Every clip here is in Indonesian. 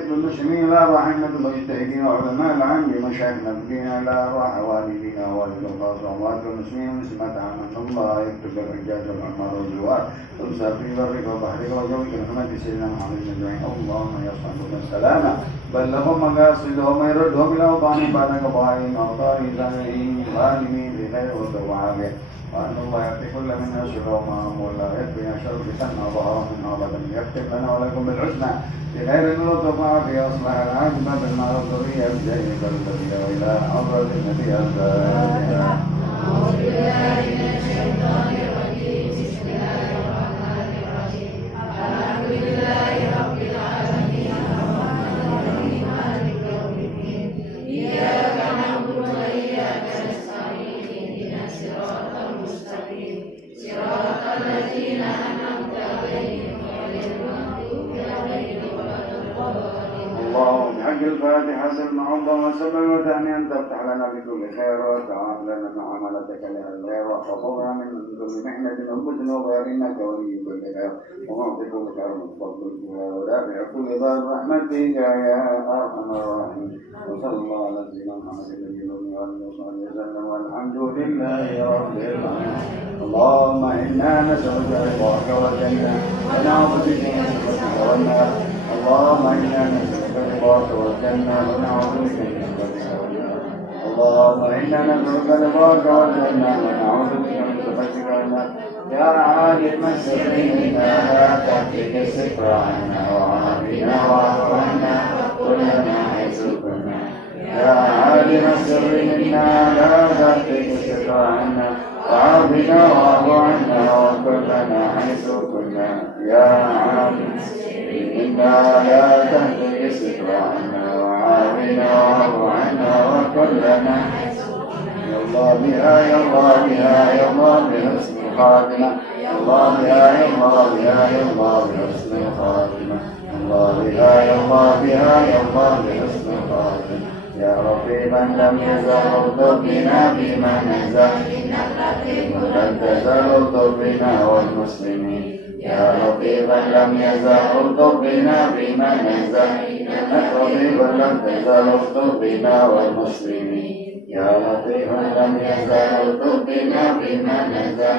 المسلمين لا راح أحمد المجتهدين وعلماء العام بمشايخنا الدين لا راح والدينا ووالد الله وأموات المسلمين مسلمة أن الله يكتب الحجاج والعمار والزوار والمسافرين والبر والبحر وجوك محمد سيدنا محمد أجمعين اللهم يصلهم السلامة بلغهم مقاصدهم ويردهم إلى أوطانهم بعد قضائهم وأوطان زمانهم ظالمين بخير وعافية وأن الله يعطي كل منا شرهم ولا يكفي شر فتنة ظهر منها أبدا يختم لنا ولكم بالحسنى بخير اللطف وعافية أصلح العاقبة بالمعروف الذرية بجاهك الذي لا إله حضرة النبي الفاتحة. أعوذ بالله من الشيطان الرجيم بسم الله الرحمن الرحيم الحمد لله رب العالمين الرحمن الرحيم مالك يوم الدين إياك نعبد وإياك نستعين اهدنا الصراط المستقيم صراط الذين أنعمت عليهم غير المغضوب عليهم ولا الضالين. اللهم بحق الفاتحة سلم عظم وسلم وتعني أن تفتح لنا بكل خير وتعامل لنا معاملتك للخير وحفظنا من كل محنة وحزن وغيرنك ولي كل خير ومعطي كل خير من فضلك ودافع كل ضار رحمتك يا أرحم الراحمين. وصلى الله على سيدنا محمد النبي الأمي وصحبه وسلم والحمد لله رب العالمين. اللهم إنا نسألك رضاك والجنة ونعوذ بك من سخطك والنار. اللهم إنا نسألك رضاك والجنة ونعوذ بك من سخطك والنار. اللهم إنا نسألك رضاك والجنة ونعوذ بك من سخطك والنار. يا عالم السر إنا لا تهتك الستر عنا وعافنا واعف عنا وكلنا حيث كنا. يا عالم السر إنا لا تهتك الستر عنا وعافنا واعف عنا وكلنا حيث كنا. يا عالم إنا لا تهتك الستر عنا وعافنا واعف عنا وكلنا. يا الله بها يا الله بها يا الله بحسن الخاتمة. يا الله بها يا الله بها يا الله بحسن الخاتمة. يا الله بها يا الله بها يا الله بحسن الخاتمة. يا رقيبا لم يزل ارض بنا فيما نزل ولن تزل ارض بنا والمسلمين. يا رقيبا لم يزل ارض بنا فيما نزل رقيبا لم تزل ارض بنا والمسلمين. يا لطيفا لم يزل ارض بنا فيما نزل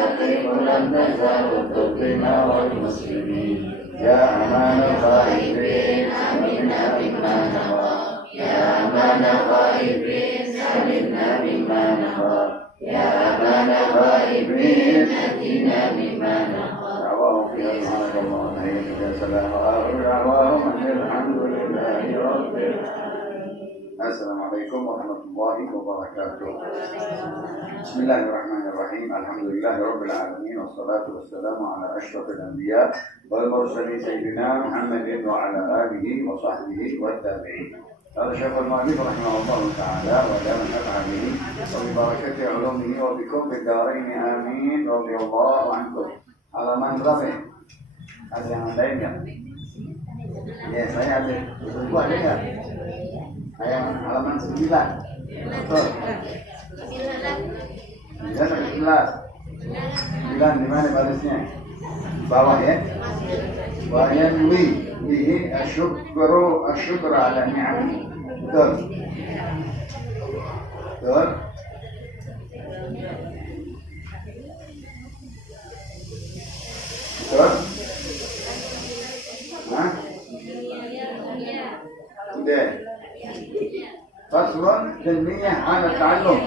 لطيفا لم تزل ارض بنا والمسلمين. يا امان الخائفين امنا مما نرى. يا أمان الغائبين سلمنا مما نخاف. يا أمان الغائبين نجنا مما نخاف. دعواهم فيها سبحانك اللهم وبحمدك سلام وآخر دعواهم أن الحمد لله رب العالمين. السلام عليكم ورحمة الله وبركاته. بسم الله الرحمن الرحيم الحمد لله رب العالمين والصلاة والسلام على أشرف الأنبياء والمرسلين سيدنا محمد وعلى آله وصحبه والتابعين. قال شيخ المؤلف رحمه الله تعالى وجعل نفع به وببركة علومه وبكم في الدارين آمين رضي الله عنكم. Halaman berapa ya? Ada yang lain nggak? Ya saya ada. Ibu ada nggak? Saya halaman 9. Betul. 9 di mana barisnya? Di bawah ya. وينوي به الشكر على نعمه. betul betul betul. Nah udah faslun tanmiyah ala ta'allum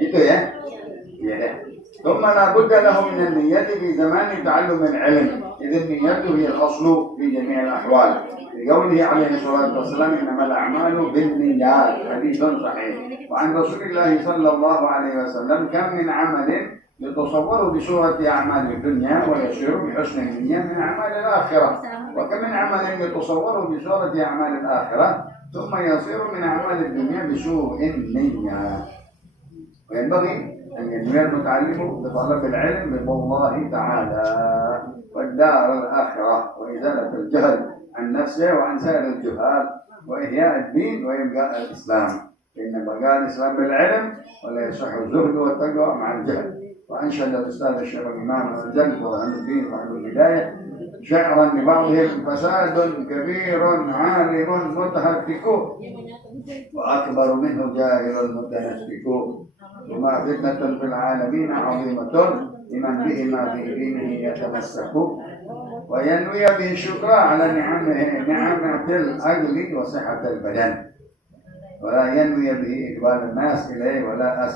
itu ya. Iya deh. ثم لا بد له من النية في زمان تعلم العلم. إذ النية هي الأصل في جميع الأحوال. لقوله عليه الصلاة والسلام إنما الأعمال بالنيات حديث صحيح. وعن رسول الله صلى الله عليه وسلم كم من عمل يتصور بصورة أعمال الدنيا ويصير بحسن النية من أعمال الآخرة. وكم من عمل يتصور بصورة أعمال الآخرة ثم يصير من أعمال الدنيا بسوء النية. وينبغي أن ينوي المتعلم بطلب العلم رضا الله تعالى والدار الآخرة وإزالة الجهل عن نفسه وعن سائر الجهال وإحياء الدين وإبقاء الإسلام. فإن بقاء الإسلام بالعلم ولا يصح الزهد والتقوى مع الجهل. وأنشد الأستاذ الشيخ الإمام الجلد وأهل الدين وأهل الهداية شعرا لبعضهم فساد كبير عالم متهتك وأكبر منه جاهل متنسك وما فتنة في العالمين عظيمة لمن بهما في دينه يتمسك وينوي به الشكر على نعمة الأجل وصحة البدن ولا ينوي به إقبال الناس إليه ولا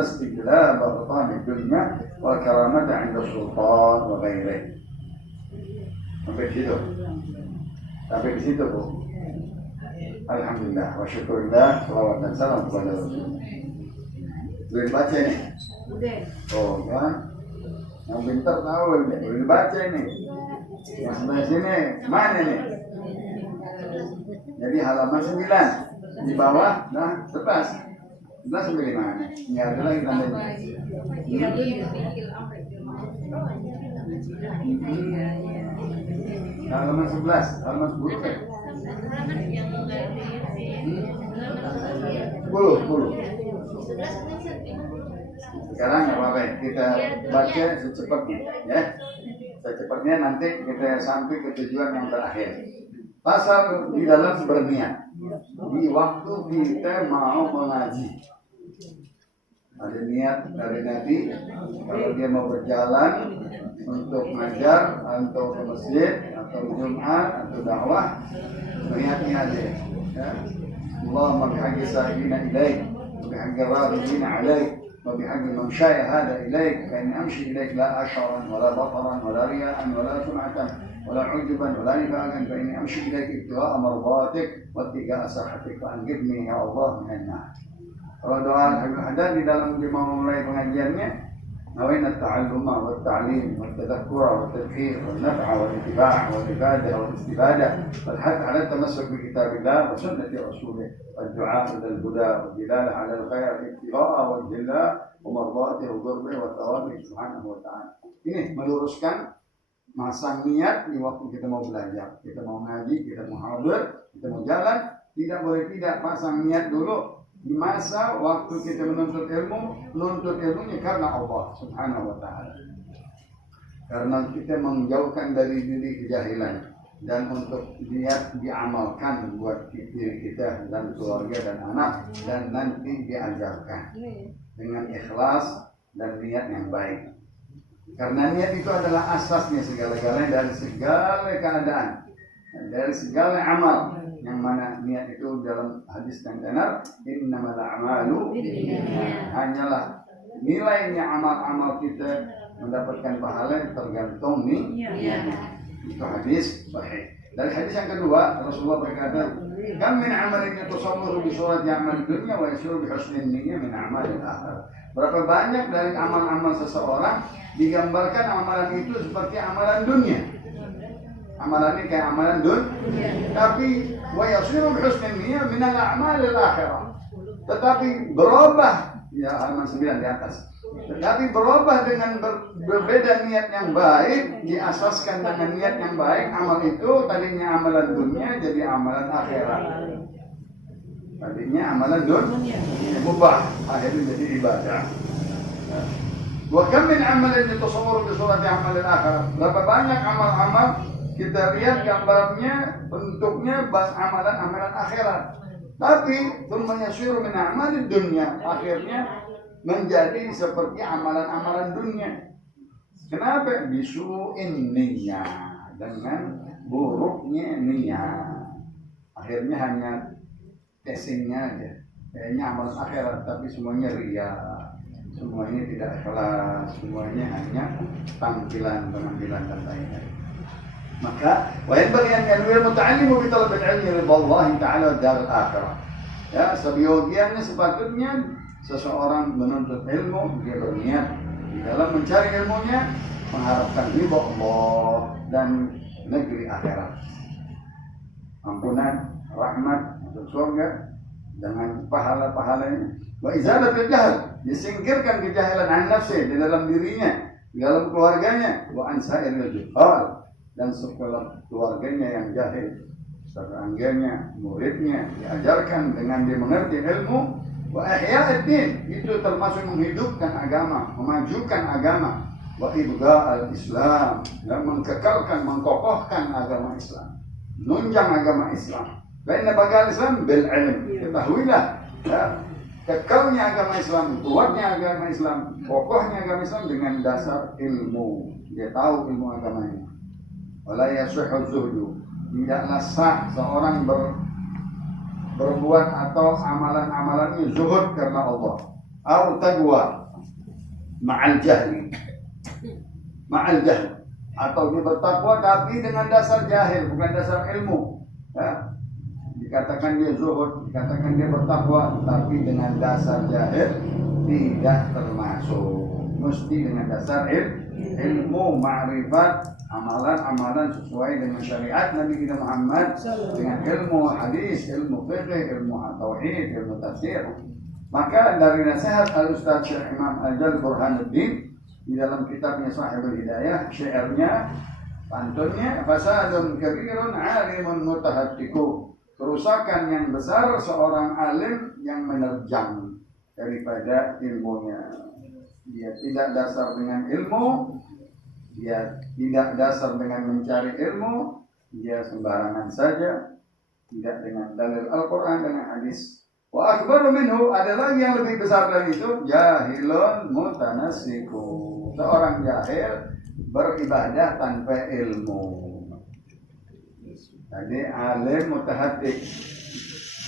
استجلاب بطان الدنيا والكرامة عند السلطان وغيره. Sampai di situ Bu. Alhamdulillah wa syukurillah, salawat dan salam kepada Rasul. Boleh baca ini? Oh kan? Yang pintar tahu ini, boleh baca ini. Yang sebelah sini, mana ini? Jadi halaman 9 di bawah, nah 11 sampai mana? Ini ada lagi tandanya. Halaman 11, halaman 10 kan? 10. Sekarang apa-apa kita baca secepatnya ya. Secepatnya nanti kita sampai ke tujuan yang terakhir. Pasal di dalam berniat di waktu kita mau mengaji. Ada niat dari Nabi kalau dia mau berjalan untuk mengajar atau ke masjid atau Jumat atau dakwah, niatnya aja ya. Allahumma bihaqqi sa'ilina ilaik wa bihaqqi radina alaik wa bihaqqi man syaa'a hada ilaik fa in amshi ilaik la ash'aran wa la bataran wa la riya'an wa la sum'atan wa la 'ujuban wa la nifaqan fa in amshi ilaik ibtigha'a mardatik wa ibtigha'a sahatik fa anqidni ya Allah minan nar. Kalau doa Habib Haddad di dalam dia mau mulai pengajiannya, nawaitu ta'alluma wa ta'lim wa tadhakkura wa tadhkir wa naf'a wa ittiba' wa ibadah wa istibadah wal hadd 'ala tamassuk bi kitabillah wa sunnati rasulih wal du'a ila al-huda wa dilalah 'ala al-khair ibtigha'a wa jalla wa mardatihi wa qurbihi wa thawabihi subhanahu wa ta'ala. Ini meluruskan masang niat di waktu kita mau belajar, kita mau ngaji, kita mau hadir, kita mau jalan, tidak boleh tidak pasang niat dulu. Di masa waktu kita menuntut ilmunya karena Allah Subhanahu wa ta'ala. Karena kita menjauhkan dari diri kejahilan dan untuk niat diamalkan buat diri kita dan keluarga dan anak dan nanti diajarkan dengan ikhlas dan niat yang baik. Karena niat itu adalah asasnya segala-galanya dari segala keadaan dan dari segala amal. Yang mana niat itu dalam hadis yang benar, innamal a'malu hanyalah nilainya amal-amal kita mendapatkan pahala tergantung niat. Itu hadis sahih. Dari hadis yang kedua Rasulullah berkata, "Kam min amalin yatasawwaru bi surati amal dunya wa yasiru bi husni niyyah min amal al-akhirah." Berapa banyak dari amal-amal seseorang digambarkan amalan itu seperti amalan dunia. Amalan ini kayak amalan dunia, tapi wa yasiru bi husni niyyah min al-a'mal al-akhirah. Tetapi berubah, ya halaman 9 di atas. Tetapi berubah dengan berbeda niat yang baik, diasaskan dengan niat yang baik, amal itu tadinya amalan dunia jadi amalan akhirat. Tadinya amalan dunia mubah, akhirnya jadi ibadah. Wa kam min amalin yatasawwaru bi surati amal al-akhirah. Berapa banyak amal-amal kita lihat gambarnya, bentuknya amalan-amalan akhirat. Tapi thumma yasiru min a'malid dunya, akhirnya menjadi seperti amalan-amalan dunia. Kenapa? Bisu'in niyyah, dengan buruknya niat. Akhirnya hanya casingnya aja. Kayaknya amalan akhirat, tapi semuanya riya. Semuanya tidak ikhlas, semuanya hanya penampilan dan lain-lain. Maka وينبغي أن ينوي المتعلم بطلب العلم رضا الله تعالى والدار الآخرة. Ya, sebiyogiannya sepatutnya seseorang menuntut ilmu dia berniat di dalam mencari ilmunya mengharapkan ridha Allah dan negeri akhirat. Ampunan, rahmat, masuk surga dengan pahala-pahalanya. Wa izalatul jahl, disingkirkan kejahilan an nafsi di dalam dirinya, di dalam keluarganya, wa an sa'iril juhal, dan sekolah keluarganya yang jahil, tetangganya, muridnya diajarkan dengan dia mengerti ilmu. Wa ihya'id din, itu termasuk menghidupkan agama, memajukan agama. wa ibqa al-Islam, dan mengkekalkan, mengkokohkan agama Islam, menunjang agama Islam. Karena bagal Islam bil ilm, ketahuilah ya, kekalnya agama Islam, kuatnya agama Islam, kokohnya agama Islam dengan dasar ilmu. Dia tahu ilmu agamanya. Wala yasihhu zuhdu, tidaklah sah seorang berbuat atau amalan-amalannya zuhud karena Allah. Au taqwa ma'al jahli, atau dia bertakwa tapi dengan dasar jahil, bukan dasar ilmu ya. Dikatakan dia zuhud, dikatakan dia bertakwa, tapi dengan dasar jahil tidak termasuk. Mesti dengan dasar ilmu, ma'rifat, amalan-amalan sesuai dengan syariat Nabi kita Muhammad, dengan ilmu hadis, ilmu fiqh, ilmu tauhid, ilmu tafsir. Maka dari nasihat Al-Ustaz Syekh Imam Ajal Burhanuddin di dalam kitabnya Sahibul Hidayah, syairnya, pantunnya, fasadun kabirun alimun mutahattiku, kerusakan yang besar seorang alim yang menerjang daripada ilmunya. Dia tidak dasar dengan ilmu, dia tidak dasar dengan mencari ilmu, dia sembarangan saja, tidak dengan dalil Al-Quran, dengan hadis. Wa akbaru minhu, ada lagi yang lebih besar dari itu, jahilun mutanassiku, seorang jahil beribadah tanpa ilmu. Jadi alim mutahadik,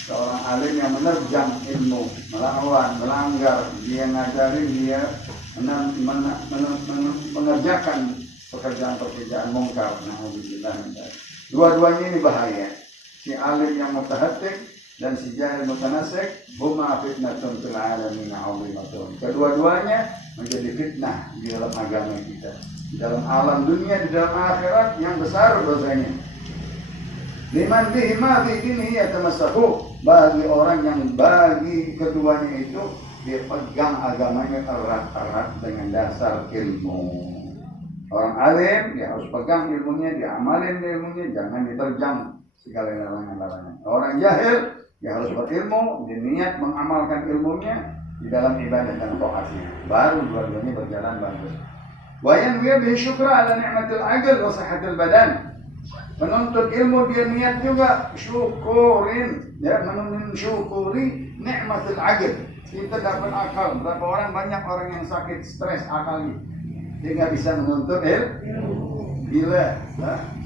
seorang alim yang menerjang ilmu, melawan, melanggar, dia ngajarin, dia mengerjakan pekerjaan-pekerjaan mungkar. Na'udzubillah. Dua-duanya ini bahaya. Si alim yang mutahadik dan si jahil mutanasik, huma fitnatun fil alamin 'azimatun. Kedua-duanya menjadi fitnah di dalam agama kita, di dalam alam dunia, di dalam akhirat yang besar dosanya. Liman bihi ma fi dinihi yatamassaku, bagi orang yang bagi keduanya itu dia pegang agamanya erat-erat dengan dasar ilmu. Orang alim dia harus pegang ilmunya, dia amalin ilmunya, jangan diterjang segala larangan-larangan. Orang jahil dia harus berilmu, dia niat mengamalkan ilmunya di dalam ibadah dan taatnya. Baru dua-duanya berjalan bagus. Wa yanwi bihi syukra ala ni'matil aql wa sihhatil badan. Menuntut ilmu dia niat juga syukurin, ya, mensyukuri nikmatul aql. Kita dapat akal. Berapa orang, banyak orang yang sakit stres akalnya, dia nggak bisa menuntut ilmu. Gila,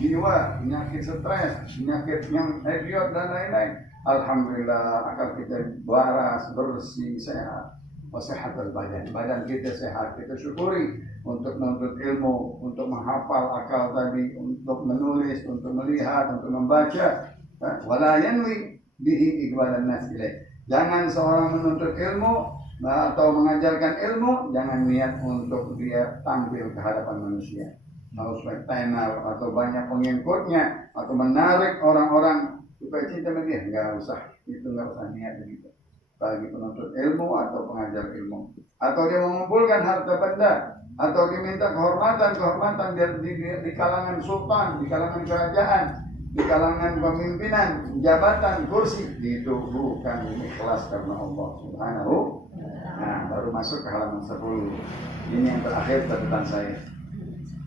jiwa, penyakit stres, penyakit yang idiot dan lain-lain. Alhamdulillah akal kita waras, bersih, sehat. Wasehatul badan, badan kita sehat, kita syukuri untuk menuntut ilmu, untuk menghafal akal tadi, untuk menulis, untuk melihat, untuk membaca. Wala yanwi bihi iqbalan nas ilaih. Jangan seorang menuntut ilmu atau mengajarkan ilmu, jangan niat untuk dia tampil ke hadapan manusia, harus tenar atau banyak pengikutnya, atau menarik orang-orang supaya cinta sama dia. Nggak usah, itu nggak usah niat begitu. Bagi penuntut ilmu atau pengajar ilmu, atau dia mengumpulkan harta benda, atau diminta kehormatan di kalangan sultan, di kalangan kerajaan, di kalangan pemimpinan, jabatan, kursi, itu bukan ikhlas karena Allah Subhanahu. Nah, baru masuk ke halaman 10. Ini yang terakhir catatan saya.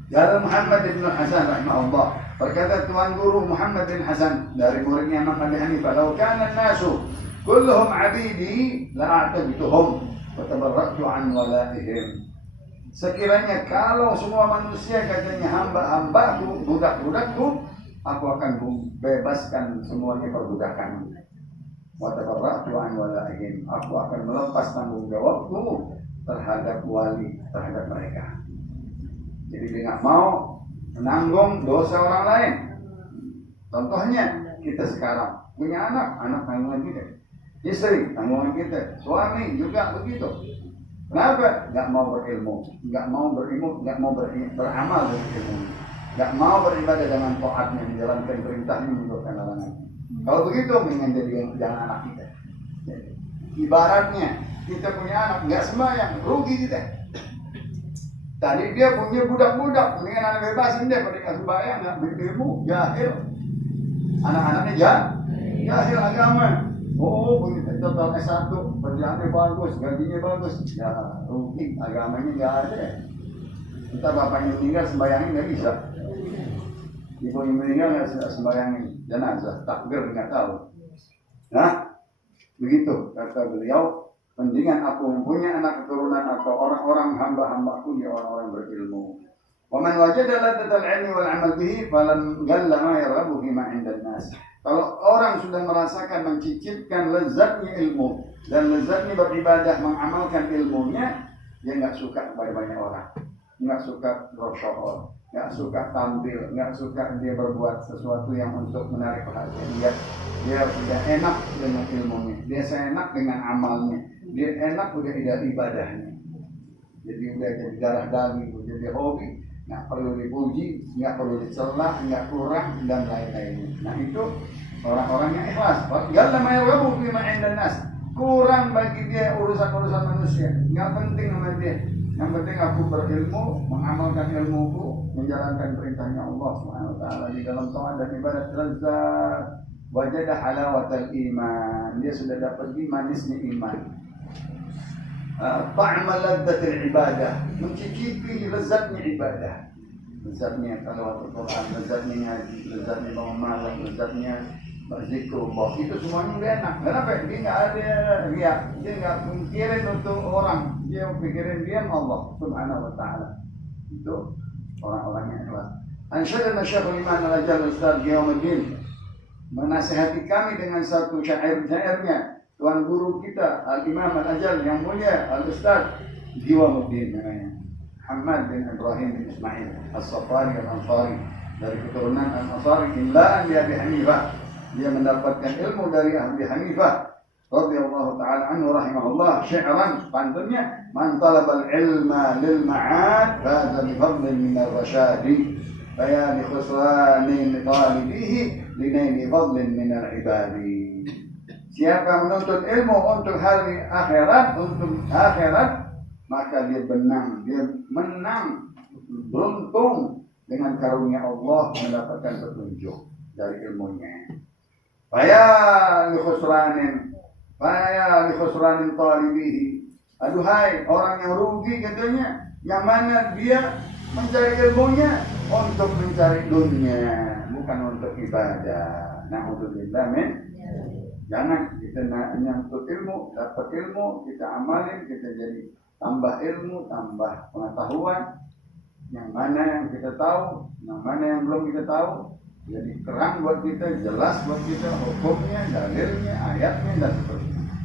Dari Muhammad bin Hasan rahimahullah, berkata Tuan Guru Muhammad bin Hasan dari muridnya Imam Abi Hanifah, "Lau kana an-nasu kulluhum 'abidi la'atabtuhum wa tabarra'tu 'an walaihim." Sekiranya kalau semua manusia katanya hamba-hambaku, budak-budakku, aku akan bebaskan semuanya perbudakan. Wa tabarra'tu 'an walaihim, aku akan melepas tanggung jawabku terhadap wali, terhadap mereka. Jadi dia nggak mau menanggung dosa orang lain. Contohnya kita sekarang punya anak tanggungan kita. Istri, tanggungan kita. Suami juga begitu. Kenapa? Nggak mau berilmu, nggak mau beramal dengan ilmu, nggak mau beribadah dengan taatnya, menjalankan perintahnya, meninggalkan larangan. Kalau begitu, mendingan jadi jangan anak kita. Ibaratnya kita punya anak, nggak sembahyang, rugi kita. Tadi dia punya budak-budak, mendingan anak bebasin dia, pada nggak sembahyang, nggak berilmu, jahil. Anak-anaknya jahil agama. Oh, begitu total S1, kerjaannya bagus, gajinya bagus, ya rugi, agamanya nggak ada. Entah bapaknya meninggal sembayangin nggak bisa, ibunya meninggal nggak sembayangin jenazah, takbir nggak tahu. Nah, begitu kata beliau, mendingan aku mempunyai anak keturunan atau orang-orang hamba-hambaku dia orang-orang berilmu. Wa man wajada ladzatal ilmi wal 'amal bihi falan ghalla ma yarghabu fi ma 'inda nas. Kalau orang sudah merasakan mencicipkan lezatnya ilmu dan lezatnya beribadah mengamalkan ilmunya, dia nggak suka kepada banyak orang, nggak suka bersyukur, nggak suka tampil, nggak suka dia berbuat sesuatu yang untuk menarik perhatian dia. Dia sudah enak dengan ilmunya, dia enak dengan amalnya, dia enak udah ibadahnya. Jadi udah jadi darah daging, jadi hobi, nggak perlu dipuji, nggak perlu dicela, nggak kurang dan lain-lainnya. Nah itu orang-orang yang ikhlas. Galla ma yarghabu fi ma 'indan nas. Kurang bagi dia urusan-urusan manusia, nggak penting sama dia. Yang penting aku berilmu, mengamalkan ilmuku, menjalankan perintahnya Allah Subhanahu wa taala di dalam taat dan ibadat lezat. Wajada halawatal iman. Dia sudah dapat manisnya iman. Ta'ama ladzatil ibadah. Mencicipi lezatnya ibadah. Lezatnya tilawah Al-Quran, lezatnya ngaji, lezatnya bangun malam, lezatnya berzikrullah. Itu semuanya udah enak. Kenapa? Dia nggak ada riak. Dia nggak mikirin untuk orang. Dia pikirin dia Allah Subhanahu wa taala. Itu orang-orang yang ikhlas. Ansyadana Syekhul Iman Al-Ajal Ustaz Ghiyauddin menasihati kami dengan satu syair-syairnya. Tuan guru kita Al-Imam Al-Ajal yang mulia Al-Ustaz Ghiyauddin namanya. Muhammad bin Ibrahim bin Ismail As-Safari Al-Ansari dari keturunan Al-Ansari illa Abi Hanifah. Dia mendapatkan ilmu dari Abi Hanifah radhiyallahu taala anhu rahimahullah syi'ran pantunnya man talabal ilma lil ma'ad faza bi fadlin min ar-rasyadi fa li khusranin talibihi linaini fadlin min al-ibadi. Siapa menuntut ilmu untuk hari akhirat, maka dia menang, beruntung dengan karunia Allah mendapatkan petunjuk dari ilmunya. Faya li khusranin talibihi. Aduhai orang yang rugi katanya, yang mana dia mencari ilmunya untuk mencari dunia, bukan untuk ibadah. Na'udzubillah min. Jangan kita nyangkut ilmu, dapat ilmu, kita amalin, kita jadi tambah ilmu, tambah pengetahuan. Yang mana yang kita tahu, yang mana yang belum kita tahu. Jadi terang buat kita, jelas buat kita hukumnya, dalilnya, ayatnya dan seterusnya.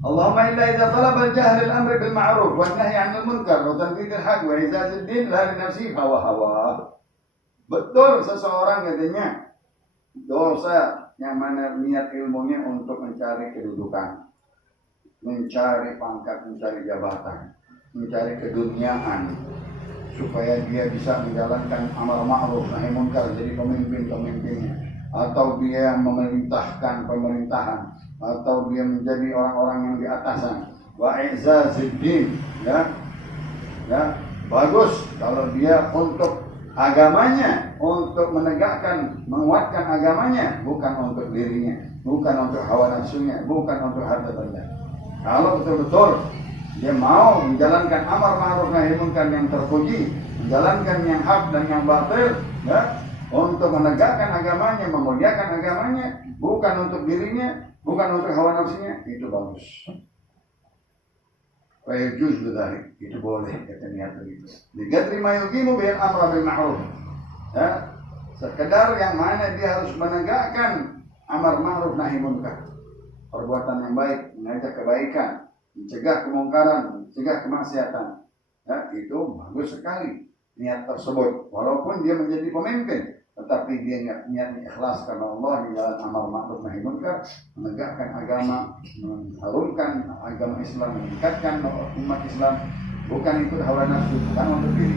Allahumma illa idza talaba al-jahl al-amr bil ma'ruf wa an-nahy 'anil munkar wa tanfidh al-haq wa izaz ad-din la li nafsi hawa. Betul seseorang katanya dosa yang mana niat ilmunya untuk mencari kedudukan, mencari pangkat, mencari jabatan, mencari keduniaan, supaya dia bisa menjalankan amar ma'ruf nahi munkar, jadi pemimpinnya, atau dia yang memerintahkan pemerintahan, atau dia menjadi orang-orang yang di atasan. Wa izaziddin, ya bagus kalau dia untuk agamanya, untuk menegakkan, menguatkan agamanya, bukan untuk dirinya, bukan untuk hawa nafsunya, bukan untuk harta benda. Kalau betul-betul dia mau menjalankan amar ma'ruf nahi munkar yang terpuji, menjalankan yang hak dan yang batil, ya, untuk menegakkan agamanya, memuliakan agamanya, bukan untuk dirinya, bukan untuk hawa nafsunya, itu bagus. Wa yujuz bidzalik, itu boleh kata niat begitu. Biqadri ma yuqimu bil amra bil ma'ruf. Ya, sekedar yang mana dia harus menegakkan amar ma'ruf nahi munkar. Perbuatan yang baik, mengajak kebaikan, mencegah kemungkaran, mencegah kemaksiatan. Ya, itu bagus sekali niat tersebut. Walaupun dia menjadi pemimpin, tetapi dia niatnya ikhlas karena Allah di dalam amar ma'ruf nahi munkar, menegakkan agama, mengharumkan agama Islam, meningkatkan umat Islam, bukan ikut hawa nafsu, bukan untuk diri.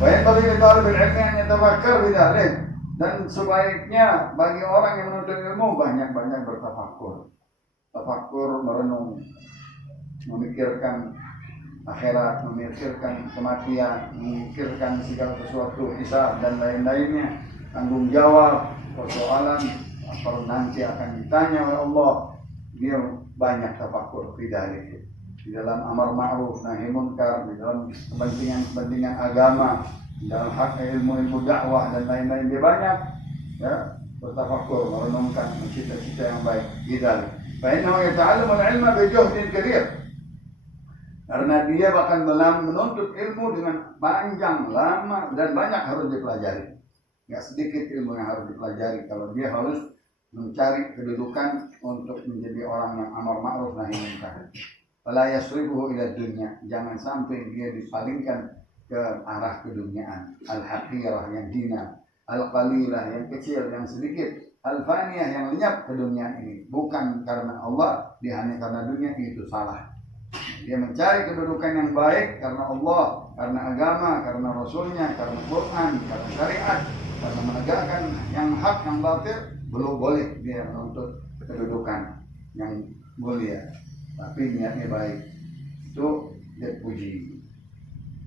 Wa yanbaghi li talibil ilmi an yatafakkar bidzalik. Dan sebaiknya bagi orang yang menuntut ilmu banyak-banyak bertafakkur. Tafakkur, merenung, memikirkan akhirat, memikirkan kematian, memikirkan segala sesuatu, hisab dan lain-lainnya, tanggung jawab, persoalan apa nanti akan ditanya oleh Allah. Dia banyak tafakkur tidak itu. di dalam amar ma'ruf nahi munkar, di dalam kepentingan agama, di dalam hak ilmu dakwah dan lain-lain. Dia banyak ya bertafakur, merenungkan, mencita-cita yang baik. Gitu. Fa'innahu yata'allamu al-ilma bi juhdin kabir. Karena dia bahkan menuntut ilmu dengan panjang, lama, dan banyak harus dipelajari. Nggak sedikit ilmu yang harus dipelajari kalau dia harus mencari kedudukan untuk menjadi orang yang amar ma'ruf nahi munkar. Fala yasrifuhu ila dunya. Jangan sampai dia dipalingkan ke arah keduniaan. Al-haqirah yang hina, al-qalilah yang kecil, yang sedikit, al-faniyah yang lenyap ke dunia ini. Bukan karena Allah, dia hanya karena dunia, itu salah. Dia mencari kedudukan yang baik karena Allah, karena agama, karena Rasulnya, karena Quran, karena syariat, karena menegakkan yang hak, yang batil. Belum boleh dia menuntut kedudukan yang mulia, tapi niatnya baik. Itu dia puji.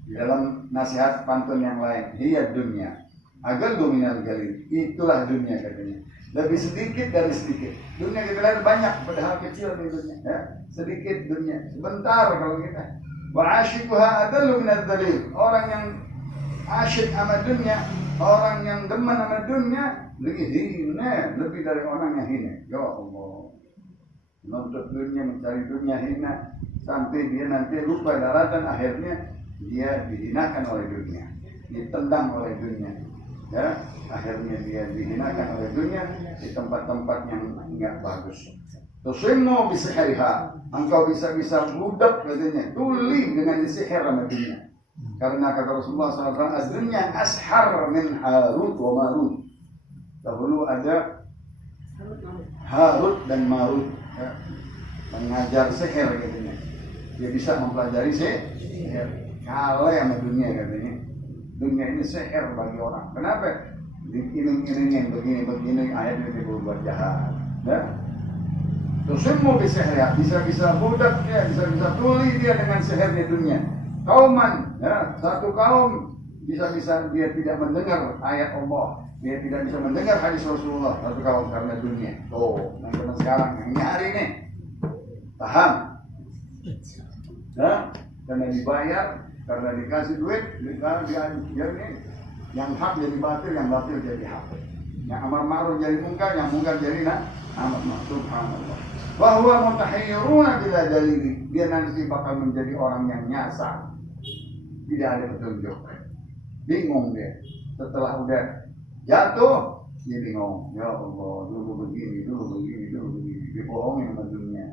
Di dalam nasihat pantun yang lain, hiya dunia agal dominal galil, itulah dunia katanya. Lebih sedikit dari sedikit. Dunia kita lihat banyak, padahal kecil di dunia. Ya, sedikit dunia, sebentar kalau kita. Wa asyikuha adalu minal dalil. Orang yang asyik sama dunia, orang yang demen sama dunia, lebih dari orang yang hina. Ya Allah, menuntut dunia, mencari dunia hina, sampai dia nanti lupa daratan, akhirnya dia dihinakan oleh dunia, ditendang oleh dunia. Ya, akhirnya dia dihinakan oleh dunia di tempat-tempat yang enggak bagus. Tusimmu bisihriha, engkau bisa-bisa budak katanya, tuli dengan disihir sama dunia. Karena kata Rasulullah SAW, ad-dunya ashar min Harut wa Marut. Dahulu ada Harut dan Marut, ya, mengajar sihir katanya. Dia bisa mempelajari sihir. Kalah sama dunia katanya. Dunia ini sihir bagi orang. Kenapa? Diiring-iringin begini-begini, akhirnya dia berbuat jahat. Ya? Tusimmu bisihriha, bisa-bisa budak dia, bisa-bisa tuli dia dengan sihirnya dunia. Kauman, ya, satu kaum bisa-bisa dia tidak mendengar ayat Allah, dia tidak bisa mendengar hadis Rasulullah, satu kaum karena dunia. Tuh, yang zaman sekarang yang nyari nih, paham? Ya, karena dibayar, karena dikasih duit, dia nih, yang hak jadi batil, yang batil jadi hak. Yang amar ma'ruf jadi munkar, yang munkar jadi amar ma'ruf. Subhanallah. Bahwa mutahayyiruna bila dalili, dia nanti bakal menjadi orang yang nyasar. Tidak ada petunjuk, bingung dia. Setelah udah jatuh, dia bingung. Ya Allah, dulu begini, dibohongin sama dunia,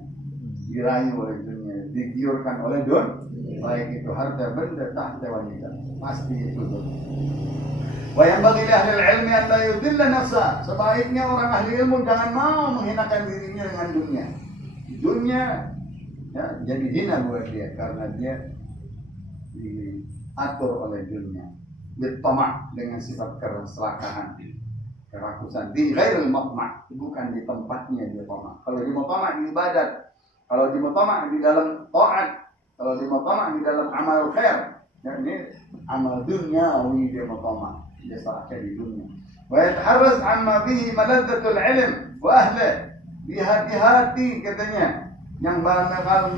dirayu oleh dunia, digiurkan oleh dunia. Baik itu harta benda, tahta wanita, pasti itu tuh. Wa yang bagi ahli ilmi an la yudilla nafsa. Sebaiknya orang ahli ilmu jangan mau menghinakan dirinya dengan dunia. Dunia ya, jadi hina buat dia karena dia diatur oleh dunia, ditamak dengan sifat keserakahan, kerakusan. Di ghairil matma', bukan di tempatnya dia tamak. Kalau di tamak di ibadat, kalau di tamak di dalam taat, kalau di tamak di dalam amal khair, ya ini amal duniawi dia tamak, dia serahkan di dunia. Wa yataharraz amma bihi maladdatul ilm wa ahlihi. Di hati-hati katanya yang bakal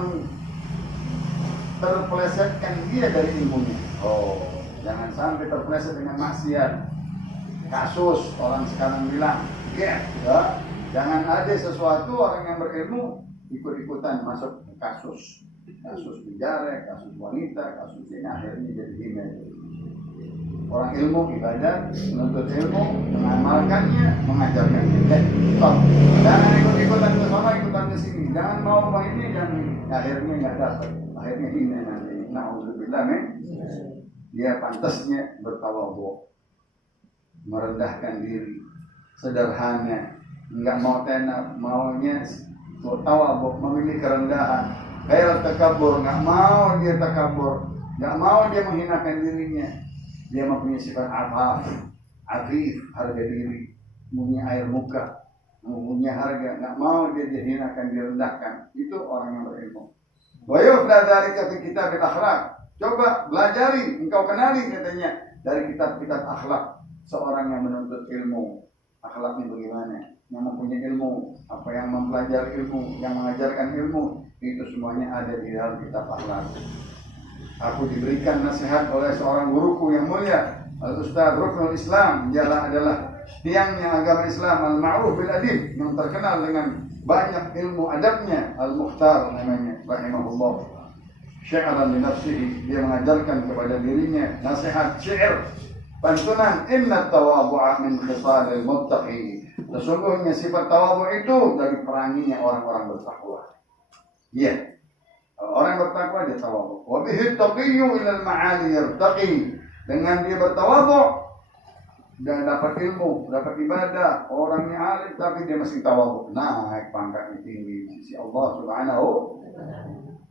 terpelesetkan dia dari ilmunya. Oh, jangan sampai terpeleset dengan maksiat. Kasus orang sekarang bilang, ya, jangan ada sesuatu orang yang berilmu ikut-ikutan masuk ke kasus penjara, kasus wanita, kasus ini akhirnya jadi hina. Orang ilmu ibadah, menuntut ilmu, mengamalkannya, mengajarkannya. Stop. Jangan ikut-ikutan ke sana, ikutan ke sini. Jangan mau ini, dan akhirnya nggak dapat. Akhirnya hina nanti. Na'udzubillah min. Dia pantasnya bertawadhu, merendahkan diri, sederhana, nggak mau tenar, maunya tawadhu, memilih kerendahan. Kayak takabur, nggak mau dia takabur, nggak mau dia menghinakan dirinya. Dia mempunyai sifat afif, harga diri, mempunyai air muka, mempunyai harga, nggak mau dia dihinakan, direndahkan. Itu orang yang berilmu. Wa yufla dzalika fi kitab al-akhlaq. Coba belajari, engkau kenali katanya dari kitab-kitab akhlak. Seorang yang menuntut ilmu, akhlaknya bagaimana? Yang mempunyai ilmu, apa yang mempelajari ilmu, yang mengajarkan ilmu, Itu semuanya ada di dalam kitab akhlak. Aku diberikan nasihat oleh seorang guruku yang mulia, Al-Ustaz Ruknul Islam. Dia adalah tiangnya agama Islam, Al-Ma'ruf bil Adib, yang terkenal dengan banyak ilmu adabnya, Al-Mukhtar namanya, rahimahullah. Syi'ran li nafsihi, dia mengajarkan kepada dirinya nasihat syair, pantunan, inna tawabu'a min khisalil muttaqi. Sesungguhnya sifat tawabu itu dari peranginya orang-orang bertakwa. Iya. Orang bertakwa dia tawadhu. Wa bihi taqiyyu ila al-ma'ali yartaqi. Dengan dia bertawadhu dan dapat ilmu, dapat ibadah, orangnya alim tapi dia masih tawadhu. Naik pangkatnya tinggi di sisi Allah Subhanahu.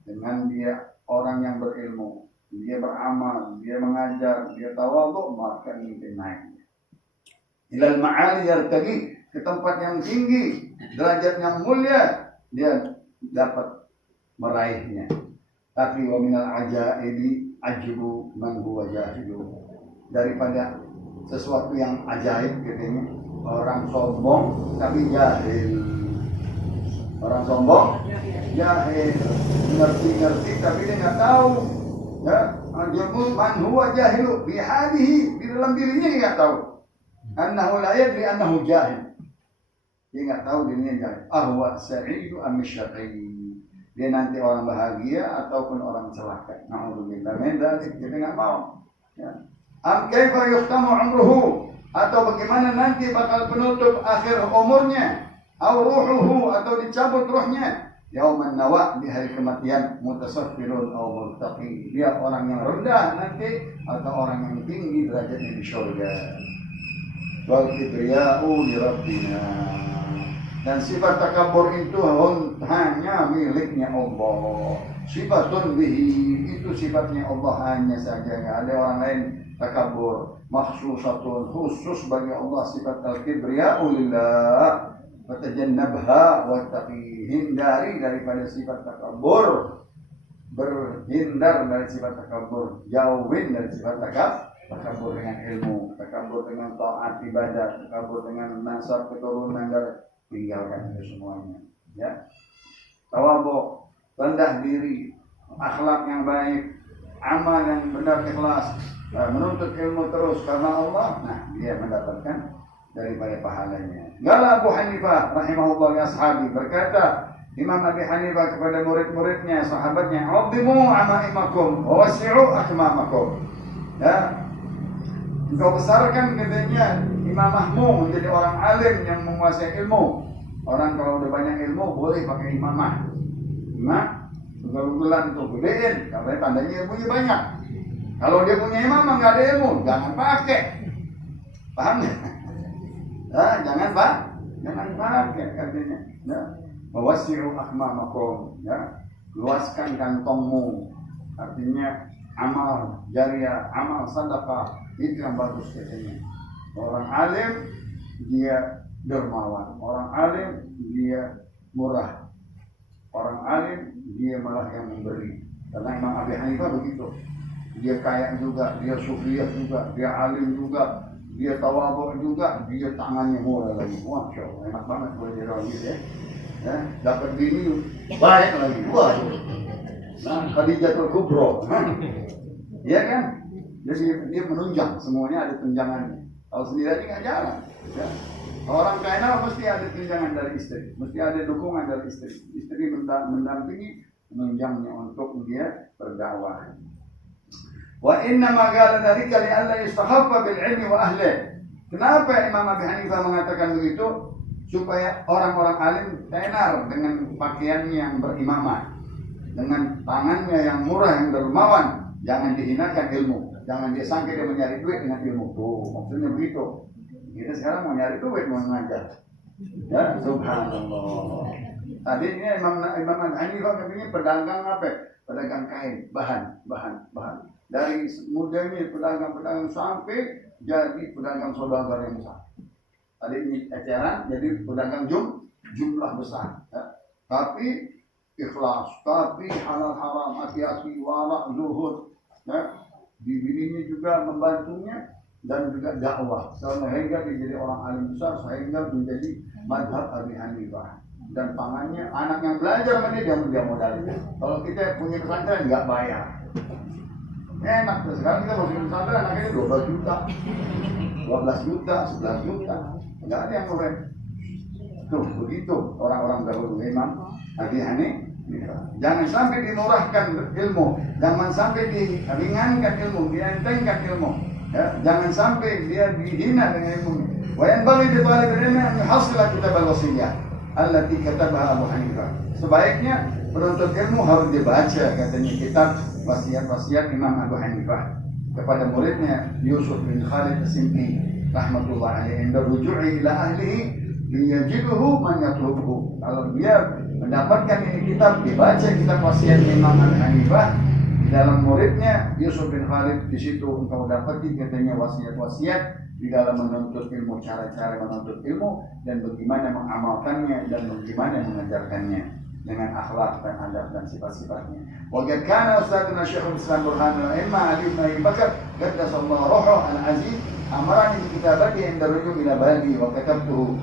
Dengan dia orang yang berilmu, dia beramal, dia mengajar, dia tawadhu, maka ini naik. Ila al-ma'ali yartaqi, ke tempat yang tinggi, derajat yang mulia, dia dapat meraihnya. Tapi wa minal ajaibi ajibu man huwa jahilu. Daripada sesuatu yang ajaib katanya, orang sombong tapi jahil. Orang sombong jahil, ngerti-ngerti tapi dia nggak tahu. Ya, ajibu man huwa jahilu bi halihi, di dalam dirinya dia nggak tahu. Annahu la yadri annahu jahil. Dia nggak tahu dirinya jahil. Ahwa sa'idu am syaqi. Dia nanti orang bahagia ataupun orang celaka. Na'udzubillah min dzalik. Kita enggak mau. Ya. Am kaifa yuhtamu umruhu, atau bagaimana nanti bakal penutup akhir umurnya, atau ruhuhu, atau dicabut ruhnya. Yauman nawa, di hari kematian, mutasaffirun aw murtaqi. Dia orang yang rendah nanti atau orang yang tinggi derajatnya di surga. Wal kibriya'u li rabbina. Dan sifat takabur itu hanya miliknya Allah. Sifatun bihi, itu sifatnya Allah hanya saja. Tidak ada orang lain takabur. Makhsusatun, khusus bagi Allah sifat al-kibriya'u lillah. Fatajannabha wa taqi. Hindari daripada sifat takabur. Berhindar dari sifat takabur. Jauhin dari sifat takabur dengan ilmu. Takabur dengan taat ibadah. Takabur dengan nasab keturunan dari tinggalkan itu semuanya, ya. Tawadhu, rendah diri, akhlak yang baik, amal yang benar ikhlas, menuntut ilmu terus karena Allah. Nah, dia mendapatkan daripada pahalanya. Qala Abu Hanifah rahimahullah li ashabi, berkata Imam Abi Hanifah kepada murid-muridnya, sahabatnya, "Adhimu amaimakum wa wasi'u akmamakum." Ya. Engkau besarkan katanya imamahmu, menjadi orang alim yang menguasai ilmu. Orang kalau udah banyak ilmu boleh pakai imamah. Nah, ugal-ugalan tuh gedein, karena tandanya ilmunya banyak. Kalau dia punya imamah nggak ada ilmu, jangan pakai. Paham ya? Nah, jangan pakai katanya. Ya. Wasi'u akmamakum, ya. Luaskan kantongmu. Artinya amal jariah, amal sedekah. Itu yang bagus katanya. Orang alim dia dermawan, orang alim dia murah, orang alim dia malah yang memberi. Karena Imam Abi Hanifah begitu. Dia kaya juga, dia sufiyah juga, dia alim juga, dia tawadhu juga, dia tangannya murah lagi. Masya Allah, enak banget boleh jadi orang gitu ya. Ya, dapat bini baik lagi. Waduh. Nah, Khadijatul Kubra. Iya kan? Jadi dia menunjang, semuanya ada tunjangannya. Kalau sendiri aja nggak jalan. Ya. Orang kaya mesti ada tunjangan dari istri, mesti ada dukungan dari istri. Istri mendampingi, menunjangnya untuk dia berdakwah. Wa inna ma qala dzalika li alla yastakhaffa bil ilmi wa ahli. Kenapa Imam Abi Hanifah mengatakan begitu? Supaya orang-orang alim tenar dengan pakaiannya yang berimamah, dengan tangannya yang murah, yang dermawan. Jangan dihinakan ilmu. Jangan dia sangka dia mencari duit dengan ilmu. Tuh, maksudnya begitu. Kita sekarang mau nyari duit, mau mengajar. Ya, subhanallah. Tadinya Imam Hanifah katanya pedagang apa? Pedagang kain, bahan. Dari mudanya pedagang sampai jadi pedagang saudagar yang besar. Tadi ini eceran, jadi pedagang jumlah besar. Ya. Tapi ikhlas, tapi halal haram, hati-hati, wara, zuhud. Ya. Bininya juga membantunya dan juga dakwah sehingga dia jadi orang alim besar, sehingga menjadi madhab Abi Hanifah. dan pangannya. Anak yang belajar dia modalin. Kalau kita punya pesantren nggak bayar. Enak tuh. Sekarang kita masukin pesantren anaknya 12 juta, 12 juta, 11 juta. Nggak ada yang murah. Tuh begitu orang-orang dahulu. Imam Abi Hanifah. Jangan sampai dimurahkan ilmu, jangan sampai diringankan ilmu, dientengkan ilmu. Ya, jangan sampai dia dihina dengan ilmu. Wa yanbaghi li talib ilmi an yuhassila kitab al-wasiyah allati katabaha Abu Hanifah. Sebaiknya penuntut ilmu harus dibaca katanya kitab wasiat-wasiat Imam Abu Hanifah kepada muridnya Yusuf bin Khalid As-Simti rahmatullah alaihi, inda ruju'i ila ahlihi liyajiduhu man yatlubuhu. Kalau dia mendapatkan ini kitab, dibaca kitab wasiat Imam Abu Hanifah di dalam muridnya Yusuf bin Khalid, di situ engkau dapati katanya wasiat-wasiat di dalam menuntut ilmu, cara-cara menuntut ilmu dan bagaimana mengamalkannya dan bagaimana mengajarkannya dengan akhlak dan adab dan sifat-sifatnya. Wa qad kana ustadzuna Syekhul Islam Burhanul A'immah Ali bin Abi Bakar qaddasallahu ruhuhu al-aziz amarani bi kitabati inda rujuu ila baladi wa katabtuhu.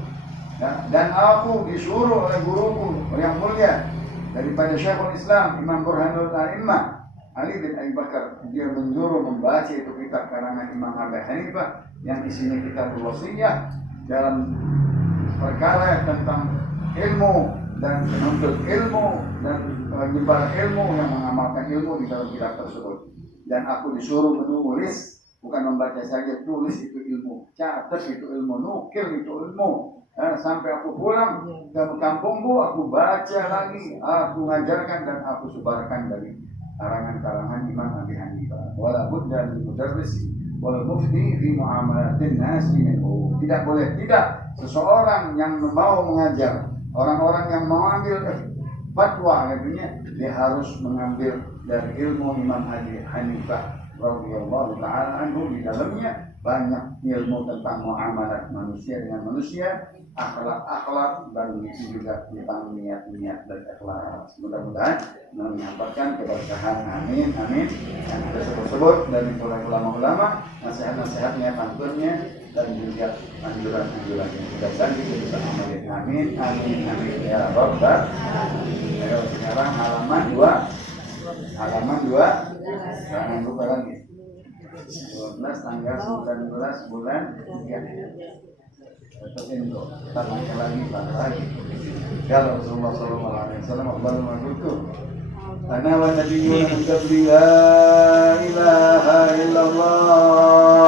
Dan aku disuruh oleh guruku yang mulia daripada Syekhul Islam Imam Burhanul A'immah Ali bin Abi Bakar, dia menyuruh membaca itu kitab karangan Imam Abu Hanifah yang isinya kitab wasiyah dalam perkara tentang ilmu dan menuntut ilmu dan menyebar ilmu yang mengamalkan ilmu di dalam kitab tersebut. Dan aku disuruh menulis, bukan membaca saja, tulis itu ilmu, catat itu ilmu, nukil itu ilmu. Sampai aku pulang ke kampungku, aku baca lagi, aku ngajarkan dan aku sebarkan dari karangan-karangan Imam Abi Hanifah. Wala budda lil mudarris wal mufti fi muamalatin nas minhu. Tidak boleh tidak seseorang yang mau mengajar, orang-orang yang mau ambil fatwa katanya, dia harus mengambil dari ilmu Imam Abi Hanifah radhiyallahu taala anhu. Di dalamnya banyak ilmu tentang muamalat manusia dengan manusia, akhlak-akhlak, dan begitu juga tentang niat-niat dan ikhlas. Mudah-mudahan menyampaikan keberkahan, amin, amin, yang kita sebut-sebut dari ulama-ulama, nasihat-nasihatnya, pantunnya, dan juga anjuran-anjuran yang sudah tadi kita bisa amalin, amin, amin, amin, ya Rabbal. Ayo sekarang halaman 2, jangan lupa lagi 12 tanggal 19 bulan 3. Tertentu, tanahnya lagi, lagi. Ya Rasulullah Sallallahu Alaihi Wasallam, Allahu Akbar. Ana wa nabiyyuna min qabli la ilaha illallah.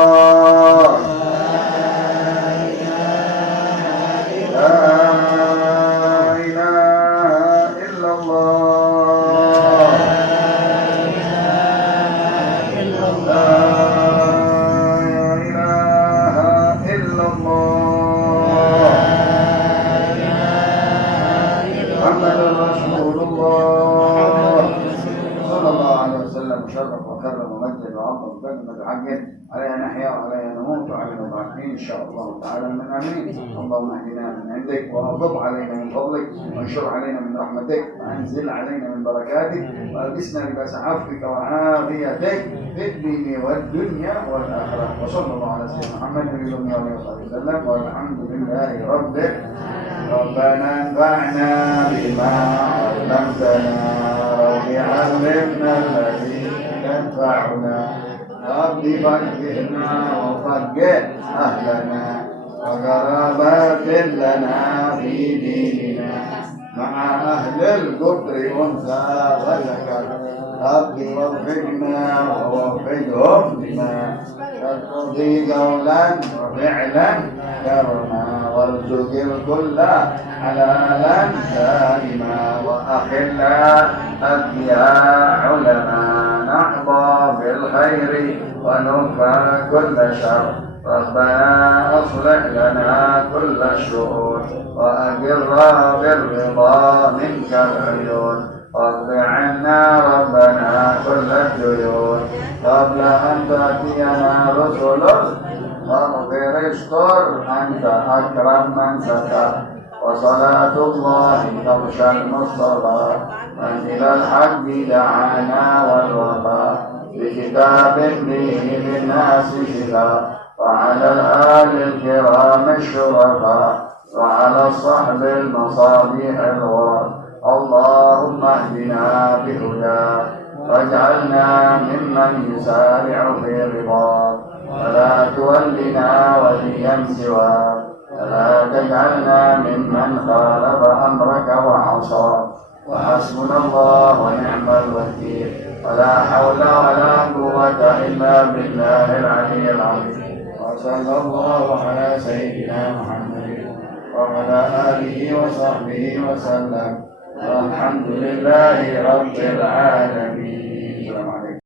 علينا نحيا وعلينا نموت وعلينا نبعثين إن شاء الله تعالى من آمين. اللهم اهدنا من عندك وأفض علينا من فضلك وانشر علينا من رحمتك وأنزل علينا من بركاتك وألبسنا لباس عفوك وعافيتك في الدين والدنيا والآخرة. وصلى الله على سيدنا محمد وعلى آله وصحبه وسلم والحمد لله رب ربنا انفعنا بما علمتنا وعلمنا الذي ينفعنا رب فقهنا وفقه أهلنا وقرابات لنا في ديننا مع أهل الكفر أنثى وذكر رب وفقنا ووفقهم لما ترضي قولا وفعلا كرما وارزق الكل حلالا دائما وأخلا أتقياء علماء نحظى بالخير ونكفى كل شر. ربنا أصلح لنا كل الشؤون وأقر بالرضا منك العيون. واقض عنا ربنا كل الديون قبل أن تأتينا رسل واغفر استر أنت أكرم من ستر. وصلاة الله تغشى المصطفى من إلى الحق دعانا والوفاء بكتاب به للناس شفاء وعلى الآل الكرام الشرفاء وعلى الصحب المصابيح الغرر. اللهم اهدنا بهداك واجعلنا ممن يسارع في رضاك ولا تولنا وليا سواك ولا تجعلنا ممن خالف أمرك وعصاك. وحسبنا الله ونعم الوكيل ولا حول ولا قوة إلا بالله العلي العظيم. وصلى الله على سيدنا محمد وعلى آله وصحبه وسلم والحمد لله رب العالمين. السلام عليكم.